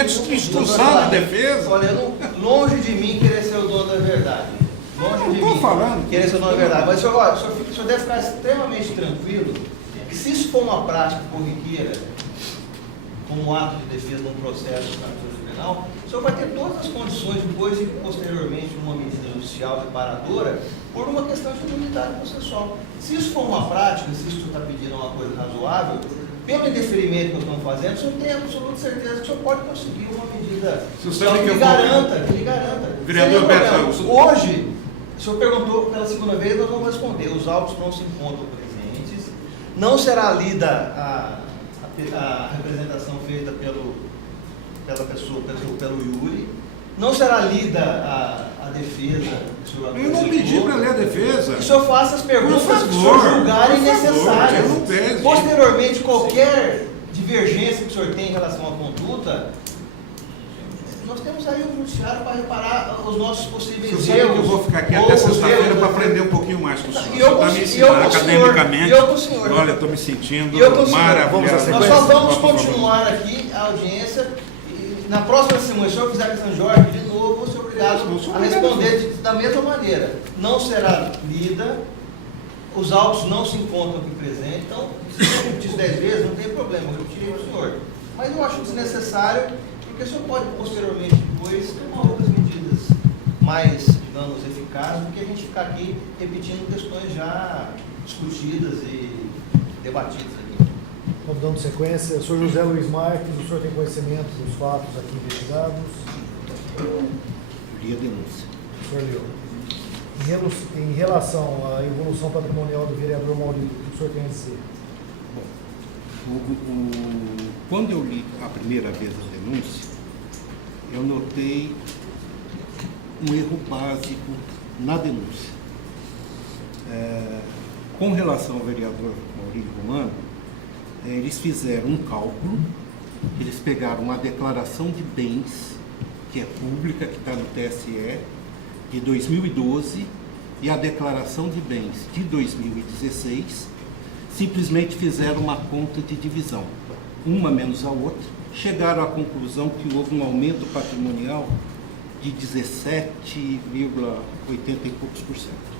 elementos de instrução de defesa. Olha, longe de mim querer ser o dono da verdade. Longe de mim querer ser o dono da verdade. Mas o senhor deve ficar extremamente tranquilo que se isso for uma prática corriqueira, como ato de defesa num processo na Justiça Penal, o senhor vai ter todas as condições depois e posteriormente uma medida judicial reparadora por uma questão de imunidade processual. Se isso for uma prática, se isso está pedindo uma coisa razoável, pelo indeferimento que nós estamos fazendo, o senhor tem absoluta certeza que o senhor pode conseguir uma medida que lhe garanta. Vereador Beto, hoje, o senhor perguntou pela segunda vez, nós vamos responder. Os autos não se encontram presentes, não será lida a representação feita pela pessoa, pelo Yuri, não será lida a defesa. Eu não pedi para ler a defesa. Que o senhor faça as perguntas que o senhor julgarem necessárias. Posteriormente, qualquer divergência que o senhor tem em relação à conduta, nós temos aí o judiciário para reparar os nossos possíveis erros. Eu vou ficar aqui até sexta-feira para aprender um pouuquinho mais com o senhor. E eu com o senhor. Academicamente. Eu com o senhor. Olha, estou me sentindo maravilhoso. Nós só vamos continuar aqui a audiência. E na próxima semana, se o senhor fizer com São Jorge, de novo, vou ser obrigado a responder da mesma maneira. Não será lida, os autos não se encontram aqui presentes. Então, se eu repetir 10 vezes, não tem problema, eu repetirei para o senhor. Mas eu acho desnecessário, porque o senhor pode, posteriormente, depois, tomar outras medidas mais, digamos, eficazes, do que a gente ficar aqui repetindo questões já discutidas e debatidas aqui. Então, dando sequência, o senhor José Luiz Marques, o senhor tem conhecimento dos fatos aqui investigados? Li a denúncia. O senhor leu. Em relação à evolução patrimonial do vereador Maurício, o que o senhor tem a dizer? Quando eu li a primeira vez a denúncia, eu notei um erro básico na denúncia. Com relação ao vereador Maurício Romano, eles fizeram um cálculo, eles pegaram uma declaração de bens, que é pública, que está no TSE, de 2012, e a declaração de bens de 2016, simplesmente fizeram uma conta de divisão, uma menos a outra, chegaram à conclusão que houve um aumento patrimonial de 17,80 e poucos por cento.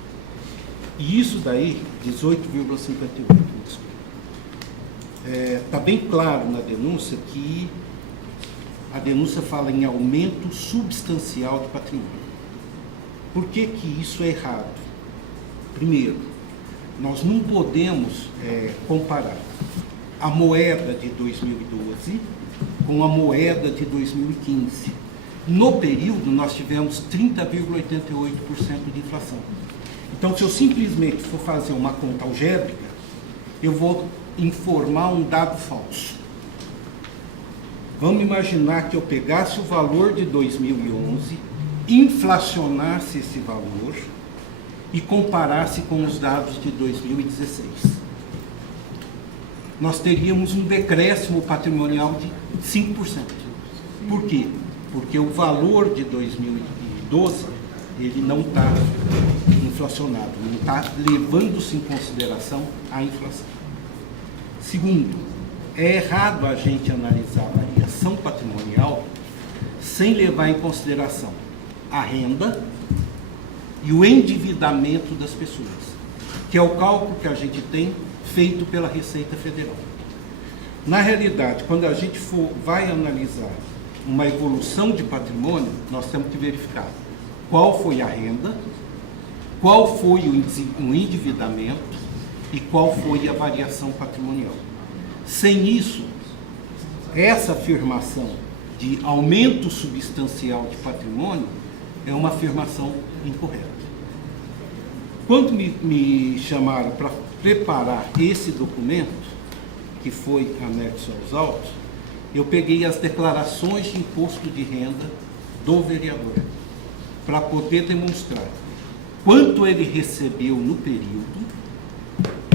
E isso daí, 18,58%. Está bem claro na denúncia que a denúncia fala em aumento substancial de patrimônio. Por que que isso é errado? Primeiro, nós não podemos comparar a moeda de 2012 com a moeda de 2015. No período, nós tivemos 30,88% de inflação. Então, se eu simplesmente for fazer uma conta algébrica, eu vou informar um dado falso. Vamos imaginar que eu pegasse o valor de 2011, inflacionasse esse valor e comparasse com os dados de 2016. Nós teríamos um decréscimo patrimonial de 5%. Por quê? Porque o valor de 2012, ele não está inflacionado, não está levando-se em consideração a inflação. Segundo, é errado a gente analisar a variação patrimonial sem levar em consideração a renda e o endividamento das pessoas, que é o cálculo que a gente tem feito pela Receita Federal. Na realidade, quando a gente vai analisar uma evolução de patrimônio, nós temos que verificar qual foi a renda, qual foi o endividamento e qual foi a variação patrimonial. Sem isso, essa afirmação de aumento substancial de patrimônio é uma afirmação incorreta. Quando me chamaram para preparar esse documento, que foi anexo aos autos, eu peguei as declarações de imposto de renda do vereador, para poder demonstrar quanto ele recebeu no período,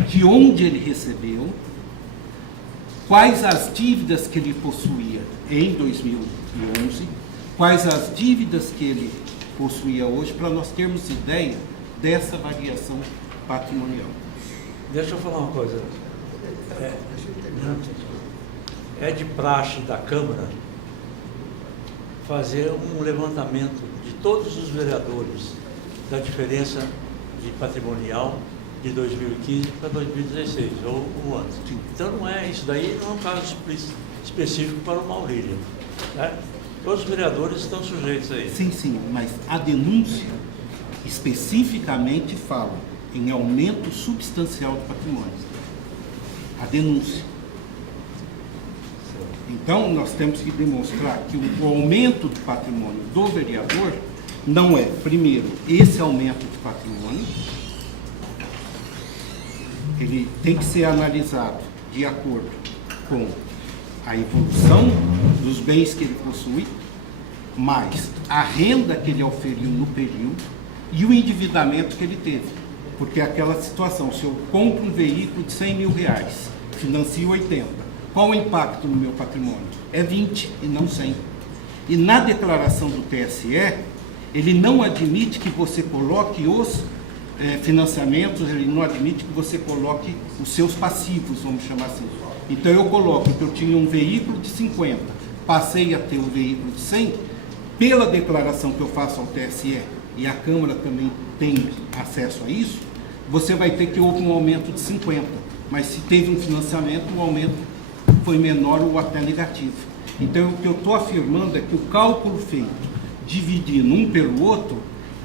de onde ele recebeu, quais as dívidas que ele possuía em 2011, quais as dívidas que ele possuía hoje, para nós termos ideia dessa variação patrimonial. Deixa eu falar uma coisa. É de praxe da Câmara fazer um levantamento de todos os vereadores da diferença de patrimonial de 2015 para 2016, ou antes. Então não é isso daí, não é um caso específico para o Maurílio. Né? Todos os vereadores estão sujeitos a isso. Sim, sim, mas a denúncia especificamente fala em aumento substancial do patrimônio. A denúncia. Então, nós temos que demonstrar que o aumento do patrimônio do vereador não é, primeiro, esse aumento de patrimônio. Ele tem que ser analisado de acordo com a evolução dos bens que ele possui, mais a renda que ele auferiu no período e o endividamento que ele teve. Porque é aquela situação, se eu compro um veículo de 100 mil reais, financio 80, qual o impacto no meu patrimônio? É 20 e não 100. E na declaração do TSE, ele não admite que você coloque os financiamentos, ele não admite que você coloque os seus passivos, vamos chamar assim. Então eu coloco que eu tinha um veículo de 50, passei a ter um veículo de 100, pela declaração que eu faço ao TSE, e a Câmara também tem acesso a isso, você vai ter que houve um aumento de 50, mas se teve um financiamento, o aumento foi menor ou até negativo. Então o que eu estou afirmando é que o cálculo feito, dividindo um pelo outro,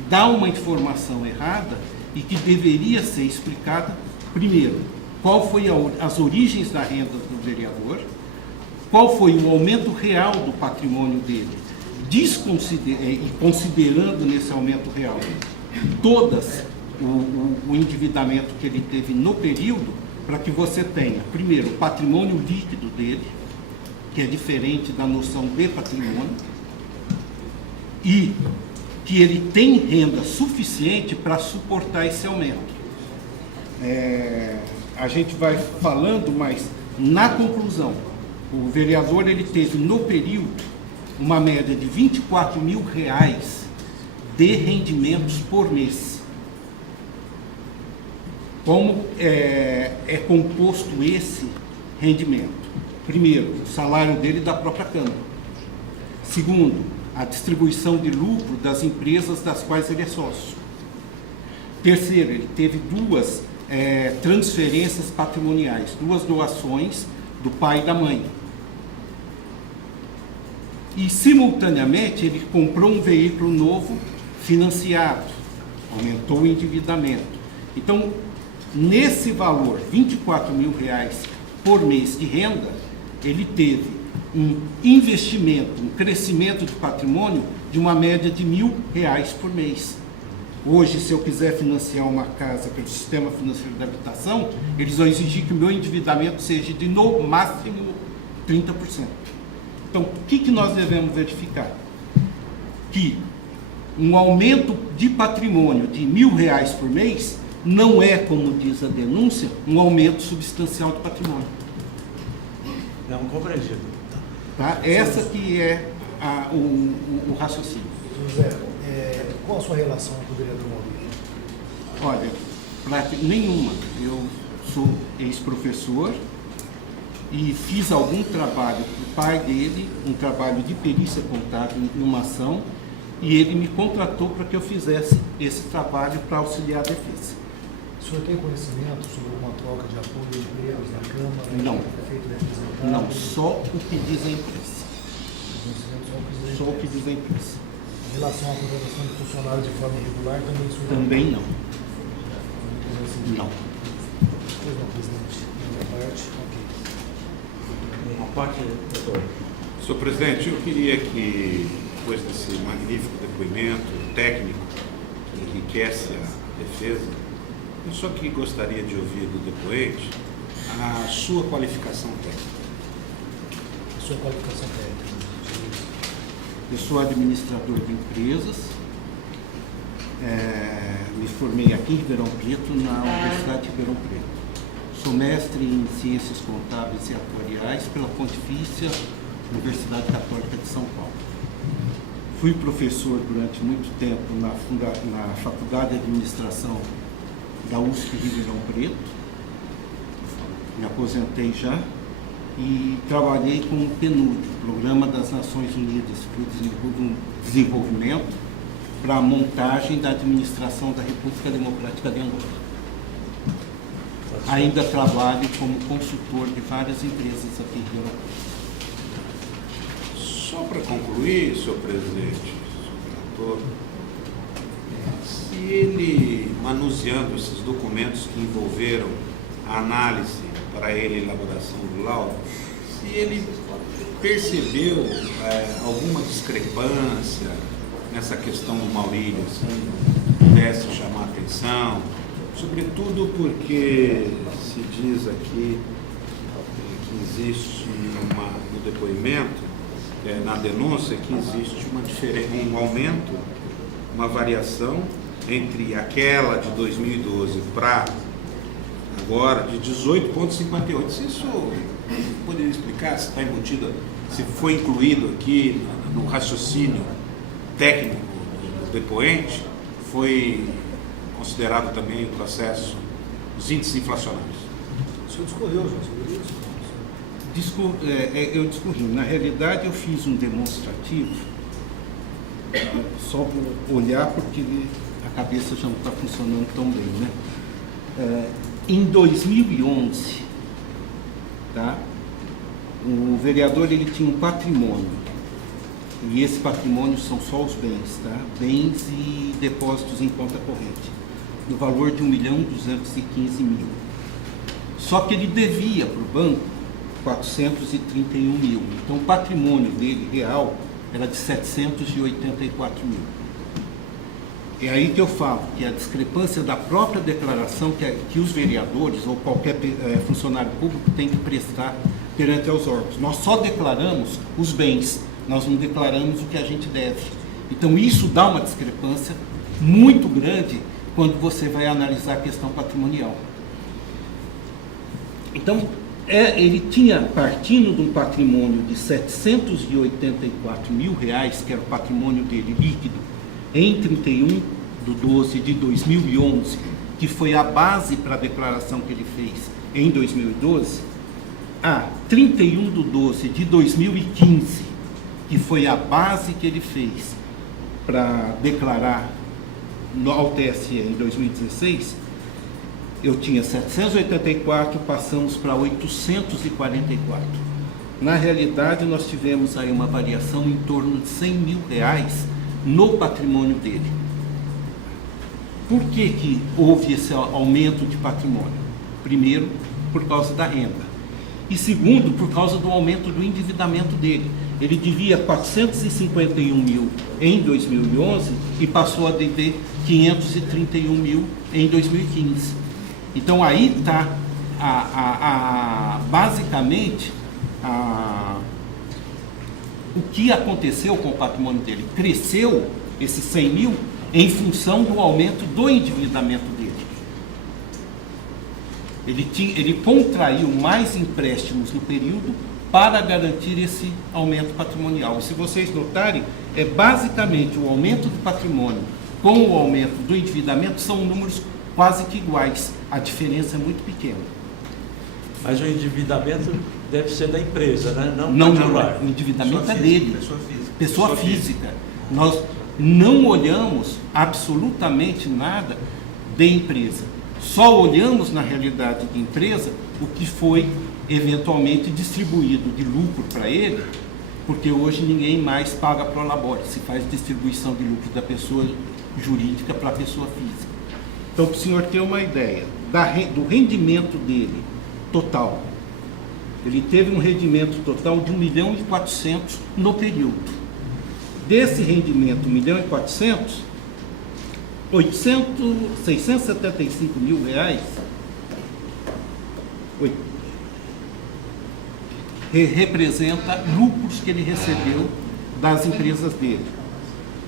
dá uma informação errada e que deveria ser explicada, primeiro, qual foi as origens da renda do vereador, qual foi o aumento real do patrimônio dele, e considerando nesse aumento real todas o endividamento que ele teve no período, para que você tenha, primeiro, o patrimônio líquido dele, que é diferente da noção de patrimônio, e que ele tem renda suficiente para suportar esse aumento. A gente vai falando, mas na conclusão, o vereador ele teve no período uma média de 24 mil reais de rendimentos por mês. Como é composto esse rendimento? Primeiro, o salário dele da própria Câmara. Segundo, a distribuição de lucro das empresas das quais ele é sócio. Terceiro, ele teve duas transferências patrimoniais, duas doações do pai e da mãe. E, simultaneamente, ele comprou um veículo novo financiado, aumentou o endividamento. Então, nesse valor, 24 mil reais por mês de renda, ele teve um investimento, um crescimento de patrimônio de uma média de R$1.000 por mês. Hoje, se eu quiser financiar uma casa pelo sistema financeiro da habitação, eles vão exigir que o meu endividamento seja de, no máximo, 30%. Então, o que nós devemos verificar? Que um aumento de patrimônio de R$1.000 por mês não é, como diz a denúncia, um aumento substancial do patrimônio. Não compreendido. Tá? Essa que é o raciocínio. José, qual a sua relação com o vereador Maurílio? Olha, nenhuma. Eu sou ex-professor e fiz algum trabalho para o pai dele, um trabalho de perícia contábil em uma ação, e ele me contratou para que eu fizesse esse trabalho para auxiliar a defesa. O senhor tem conhecimento sobre uma troca de apoio de empregos na Câmara? Não. Prefeito representado? Não, só o que diz a imprensa. Só o que diz a imprensa. Em relação à contratação de funcionários de forma irregular, também o senhor Também não. Não. Pois não, presidente. Minha parte, ok. Uma parte, doutor. Senhor presidente, eu queria que, depois desse magnífico depoimento técnico que enriquece a defesa, eu só que gostaria de ouvir do depoente a sua qualificação técnica. A sua qualificação técnica. Eu sou administrador de empresas, me formei aqui em Ribeirão Preto, na Universidade de Ribeirão Preto. Sou mestre em Ciências Contábeis e Atuariais pela Pontifícia Universidade Católica de São Paulo. Fui professor durante muito tempo na Faculdade de Administração da USP Ribeirão Preto. Me aposentei já e trabalhei com o PNUD, Programa das Nações Unidas para o Desenvolvimento, para a montagem da administração da República Democrática de Angola. Ainda trabalho como consultor de várias empresas aqui em Rio Grande. Só para concluir, senhor presidente, senhor relator, se ele, manuseando esses documentos que envolveram a análise para ele, a elaboração do laudo, se ele percebeu alguma discrepância nessa questão do Maurílio, assim, pudesse chamar atenção, sobretudo porque se diz aqui que existe no depoimento, na denúncia, que existe um aumento, uma variação entre aquela de 2012 para agora de 18,58. Se isso poderia explicar, se está embutido, se foi incluído aqui no raciocínio técnico do depoente, foi considerado também o processo, os índices inflacionários. O senhor discorreu já sobre isso? Eu discorri. Na realidade, eu fiz um demonstrativo, só vou olhar porque a cabeça já não está funcionando tão bem, né? Em 2011, tá? O vereador ele tinha um patrimônio, e esse patrimônio são só os bens, tá? Bens e depósitos em conta corrente, no valor de 1.215.000. Só que ele devia para o banco 431.000. Então, o patrimônio dele real era de 784.000. É aí que eu falo que a discrepância da própria declaração que os vereadores ou qualquer funcionário público tem que prestar perante aos órgãos. Nós só declaramos os bens, nós não declaramos o que a gente deve. Então, isso dá uma discrepância muito grande quando você vai analisar a questão patrimonial. Então, ele tinha, partindo de um patrimônio de R$784.000, que era o patrimônio dele líquido, em 31/12/2011, que foi a base para a declaração que ele fez em 2012, a 31/12/2015, que foi a base que ele fez para declarar ao TSE em 2016, eu tinha 784, passamos para 844. Na realidade, nós tivemos aí uma variação em torno de R$100.000 no patrimônio dele. Por que houve esse aumento de patrimônio? Primeiro, por causa da renda. E segundo, por causa do aumento do endividamento dele. Ele devia 451.000 em 2011 e passou a dever 531.000 em 2015. Então aí está basicamente o que aconteceu com o patrimônio dele. Cresceu esses 100.000 em função do aumento do endividamento dele. Ele contraiu mais empréstimos no período para garantir esse aumento patrimonial. E se vocês notarem, é basicamente o aumento do patrimônio com o aumento do endividamento são números quase que iguais. A diferença é muito pequena. Mas o endividamento deve ser da empresa, né? Não, o endividamento é dele. Pessoa física. Nós não olhamos absolutamente nada de empresa. Só olhamos, na realidade de empresa, o que foi eventualmente distribuído de lucro para ele, porque hoje ninguém mais paga pro labore, se faz distribuição de lucro da pessoa jurídica para a pessoa física. Então, para o senhor ter uma ideia do rendimento dele total, ele teve um rendimento total de 1.400.000 no período. Desse rendimento, 1.400.000, R$675.000 representa lucros que ele recebeu das empresas dele.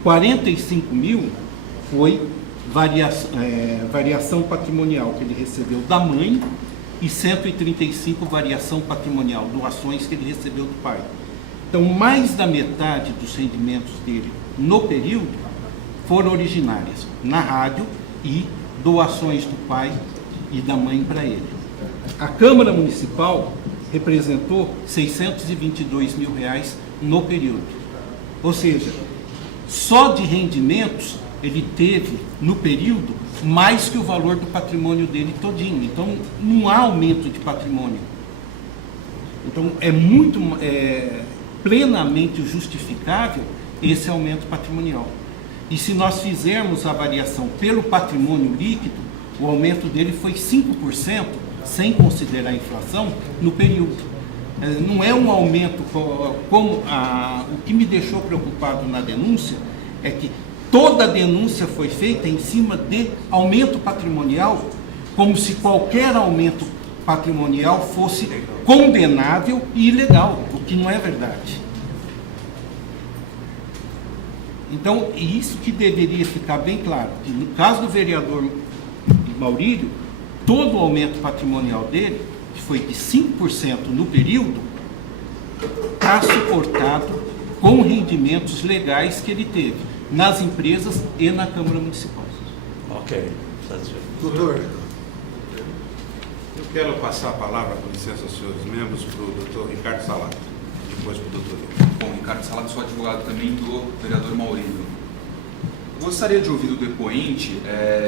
45.000 foi variação patrimonial que ele recebeu da mãe e 135 variação patrimonial, doações que ele recebeu do pai. Então, mais da metade dos rendimentos dele no período foram originárias na rádio e doações do pai e da mãe para ele. A Câmara Municipal representou R$ 622 mil no período. Ou seja, só de rendimentos ele teve no período mais que o valor do patrimônio dele todinho. Então não há aumento de patrimônio. Então é muito plenamente justificável esse aumento patrimonial. E se nós fizermos a variação pelo patrimônio líquido, o aumento dele foi 5%, sem considerar a inflação, no período. Não é um aumento como o que me deixou preocupado na denúncia é que toda a denúncia foi feita em cima de aumento patrimonial, como se qualquer aumento patrimonial fosse condenável e ilegal, o que não é verdade. Então, isso que deveria ficar bem claro, que no caso do vereador Maurílio, todo o aumento patrimonial dele, que foi de 5% no período, está suportado com rendimentos legais que ele teve nas empresas e na Câmara Municipal. Ok, satisfeito. Doutor, Eu quero passar a palavra, com licença, senhores membros, para o doutor Ricardo Salato, depois para o doutor Lima. Bom, Ricardo Salato, sou advogado também do vereador Maurílio. Gostaria de ouvir do depoente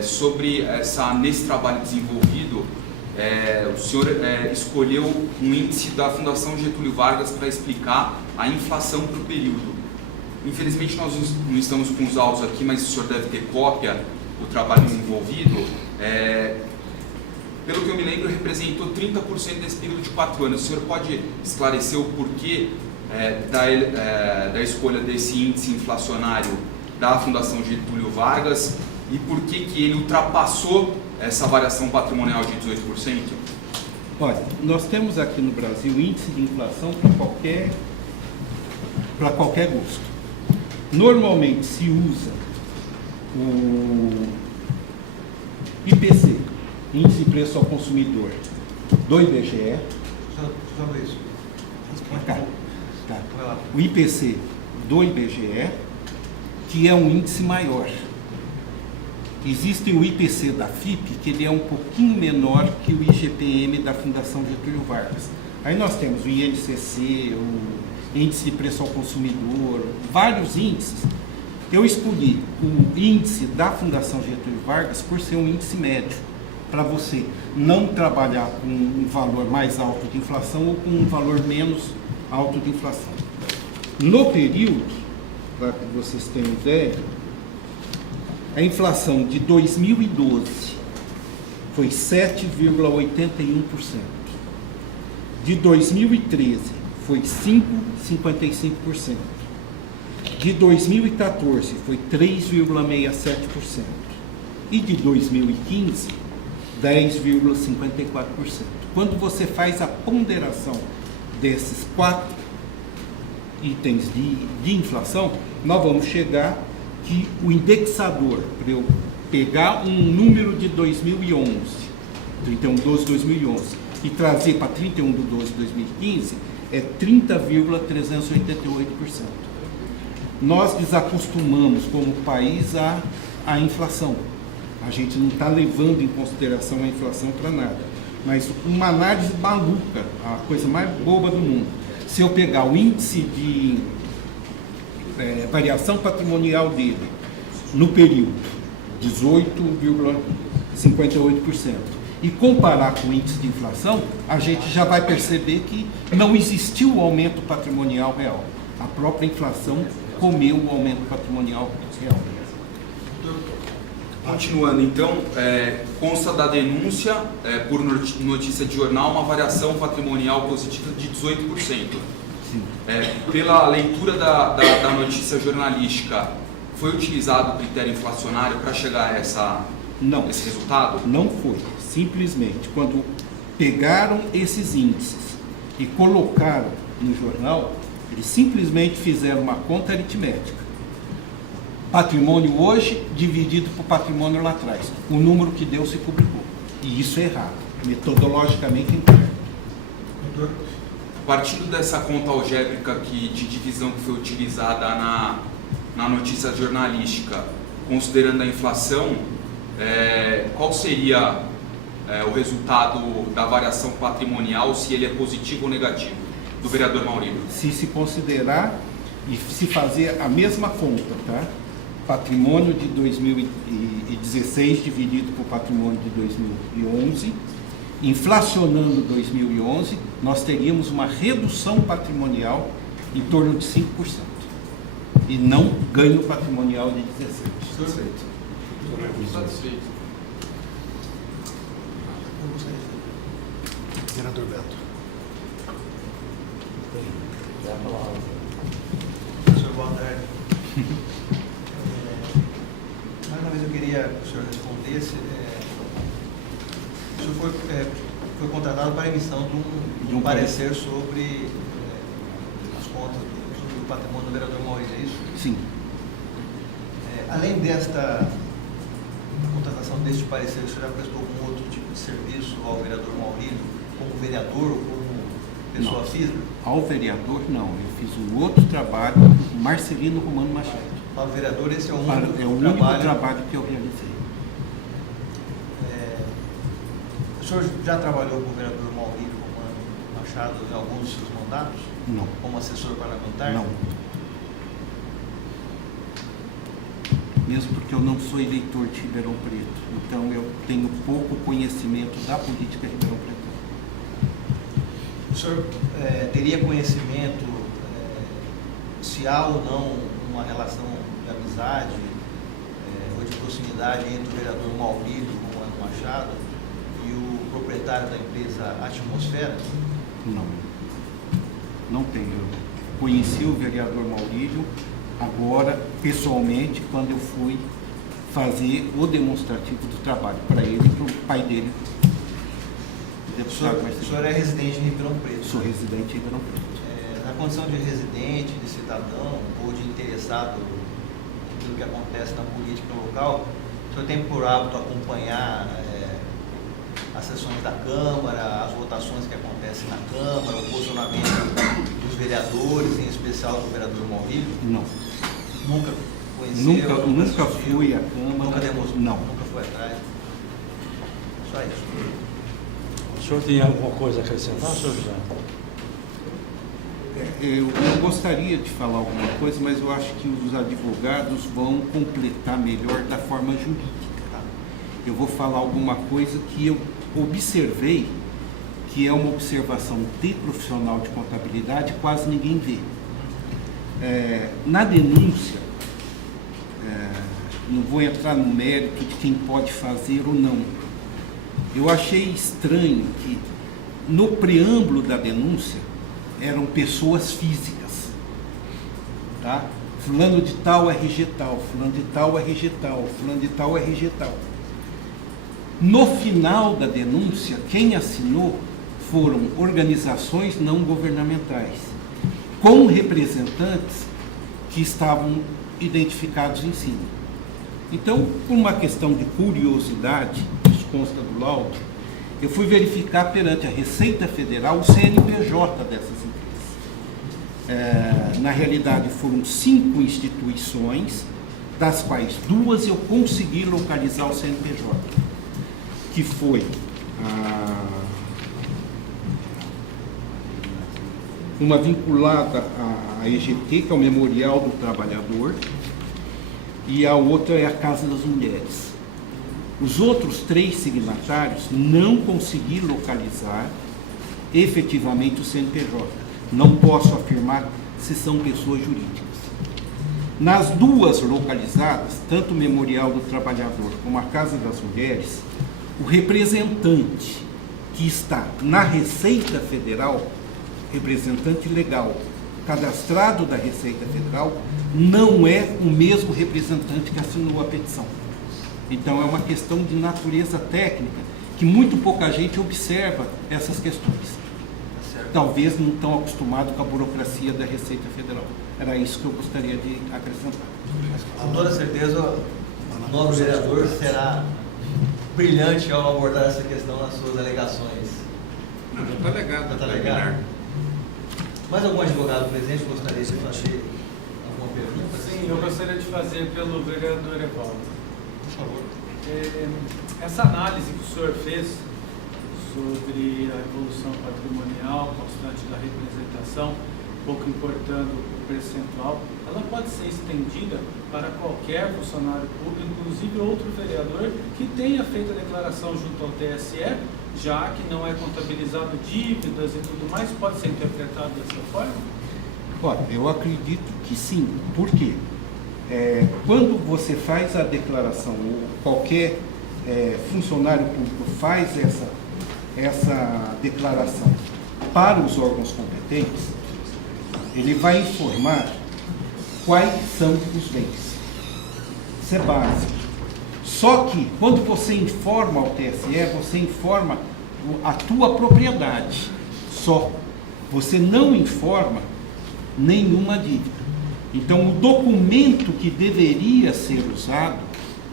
sobre nesse trabalho desenvolvido, o senhor escolheu um índice da Fundação Getúlio Vargas para explicar a inflação para o período. Infelizmente nós não estamos com os autos aqui, mas o senhor deve ter cópia do trabalho desenvolvido. Pelo que eu me lembro, representou 30% desse período de 4 anos. O senhor pode esclarecer o porquê da escolha desse índice inflacionário da Fundação Getúlio Vargas e por que ele ultrapassou essa variação patrimonial de 18%? Olha, nós temos aqui no Brasil índice de inflação para qualquer gosto. Normalmente se usa o IPC, Índice de Preço ao Consumidor, do IBGE. só isso. Tá. O IPC do IBGE, que é um índice maior. Existe o IPC da FIP, que ele é um pouquinho menor que o IGPM da Fundação Getúlio Vargas. Aí nós temos o INCC, o Índice de Preço ao Consumidor, vários índices. Eu escolhi o índice da Fundação Getúlio Vargas por ser um índice médio, para você não trabalhar com um valor mais alto de inflação ou com um valor menos alto de inflação. No período, para que vocês tenham ideia, a inflação de 2012 foi 7,81%. De 2013 foi 5,55%. De 2014 foi 3,67%. E de 2015, 10,54%. Quando você faz a ponderação desses 4 itens de inflação, nós vamos chegar que o indexador, para eu pegar um número de 2011, 31/12/2011, e trazer para 31/12/2015, é 30,388%. Nós desacostumamos como país a inflação. A gente não está levando em consideração a inflação para nada. Mas uma análise maluca, a coisa mais boba do mundo. Se eu pegar o índice de variação patrimonial dele no período, 18,58%, e comparar com o índice de inflação, a gente já vai perceber que não existiu o aumento patrimonial real. A própria inflação comeu o aumento patrimonial real. Continuando, então, consta da denúncia, por notícia de jornal, uma variação patrimonial positiva de 18%. Sim. Pela leitura da notícia jornalística, foi utilizado o critério inflacionário para chegar a esse resultado? Não foi. Simplesmente, quando pegaram esses índices e colocaram no jornal, eles simplesmente fizeram uma conta aritmética. Patrimônio hoje dividido por patrimônio lá atrás. O número que deu se publicou. E isso é errado, metodologicamente interno. Partindo dessa conta algébrica de divisão que foi utilizada na notícia jornalística, considerando a inflação, qual seria o resultado da variação patrimonial, se ele é positivo ou negativo, do vereador Maurílio? Se considerar e se fazer a mesma conta, tá? Patrimônio de 2016 dividido por patrimônio de 2011, inflacionando 2011, nós teríamos uma redução patrimonial em torno de 5%. E não ganho patrimonial de 16%. Satisfeito. Vereador Beto. Senhor, boa tarde. Mais uma vez eu queria que o senhor respondesse. O senhor foi contratado para a emissão de um parecer sobre as contas, sobre o patrimônio do vereador Maurílio, é isso? Sim. Além desta contratação deste parecer, o senhor já prestou algum outro tipo de serviço ao vereador Maurílio, como vereador ou como pessoa física? Ao vereador, não. Eu fiz um outro trabalho, Marcelino Romano Machado. Para o vereador, esse é o único único trabalho que eu realizei. O senhor já trabalhou com o vereador Maurílio Romano Machado em alguns dos seus mandatos? Não. Como assessor parlamentar? Não. Mesmo porque eu não sou eleitor de Ribeirão Preto. Então eu tenho pouco conhecimento da política Ribeirão Preto. O senhor teria conhecimento se há ou não uma relação de amizade ou de proximidade entre o vereador Maurílio Romano Machado e o proprietário da empresa Atmosfera? Não. Não tenho. Eu conheci o vereador Maurílio agora, pessoalmente, quando eu fui fazer o demonstrativo do trabalho para ele e para o pai dele. O senhor é residente em Ribeirão Preto? Sou residente em Ribeirão Preto. Na condição de residente, de cidadão ou de interessado naquilo que acontece na política local, o senhor tem por hábito acompanhar as sessões da Câmara, as votações que acontecem na Câmara, o posicionamento dos vereadores, em especial do vereador Maurílio? Não. Nunca conheceu? Nunca fui à Câmara. Nunca demonstrou? Não. Nunca foi atrás? Só isso. O senhor tem alguma coisa a acrescentar, senhor José? Eu gostaria de falar alguma coisa, mas eu acho que os advogados vão completar melhor da forma jurídica. Eu vou falar alguma coisa que eu observei, que é uma observação de profissional de contabilidade, quase ninguém vê. Na denúncia, não vou entrar no mérito de quem pode fazer ou não. Eu achei estranho que no preâmbulo da denúncia eram pessoas físicas, tá? Fulano de tal, RG tal, fulano de tal, RG tal, fulano de tal, RG tal. No final da denúncia, quem assinou foram organizações não governamentais, com representantes que estavam identificados em cima. Então, por uma questão de curiosidade, isso consta do laudo, eu fui verificar perante a Receita Federal o CNPJ dessas empresas. Na realidade, foram 5 instituições, das quais 2 eu consegui localizar o CNPJ, que foi uma vinculada à EGT, que é o Memorial do Trabalhador, e a outra é a Casa das Mulheres. Os outros 3 signatários não consegui localizar efetivamente o CNPJ. Não posso afirmar se são pessoas jurídicas. Nas 2 localizadas, tanto o Memorial do Trabalhador como a Casa das Mulheres, o representante que está na Receita Federal, representante legal, cadastrado da Receita Federal, não é o mesmo representante que assinou a petição. Então é uma questão de natureza técnica que muito pouca gente observa essas questões. Talvez não estão acostumados com a burocracia da Receita Federal. Era isso que eu gostaria de acrescentar. Com toda certeza, o novo vereador será brilhante ao abordar essa questão nas suas alegações. Não, já está legado. Já está legado. Mais algum advogado presente gostaria de fazer alguma pergunta? Sim, eu gostaria de fazer pelo vereador Evaldo. Por favor. Essa análise que o senhor fez sobre a evolução patrimonial constante da representação, pouco importando o percentual, ela pode ser estendida para qualquer funcionário público, inclusive outro vereador que tenha feito a declaração junto ao TSE, já que não é contabilizado dívidas e tudo mais, pode ser interpretado dessa forma? Olha, eu acredito que sim. Por quê? Quando você faz a declaração, ou qualquer funcionário público faz essa declaração para os órgãos competentes, ele vai informar quais são os bens. Isso é básico. Só que, quando você informa ao TSE, você informa a tua propriedade só. Você não informa nenhuma dívida. Então, o documento que deveria ser usado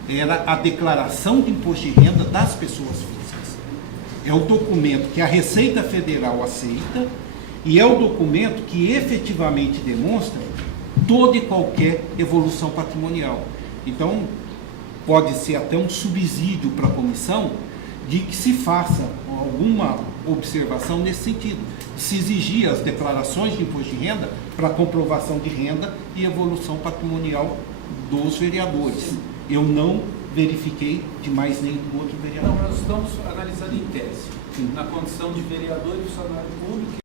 era a declaração de imposto de renda das pessoas físicas. É o documento que a Receita Federal aceita e é o documento que efetivamente demonstra toda e qualquer evolução patrimonial. Então, pode ser até um subsídio para a comissão de que se faça alguma observação nesse sentido, de se exigir as declarações de imposto de renda para comprovação de renda e evolução patrimonial dos vereadores. Eu não verifiquei de mais nenhum outro vereador. Não, nós estamos analisando em tese, na condição de vereador e funcionário público,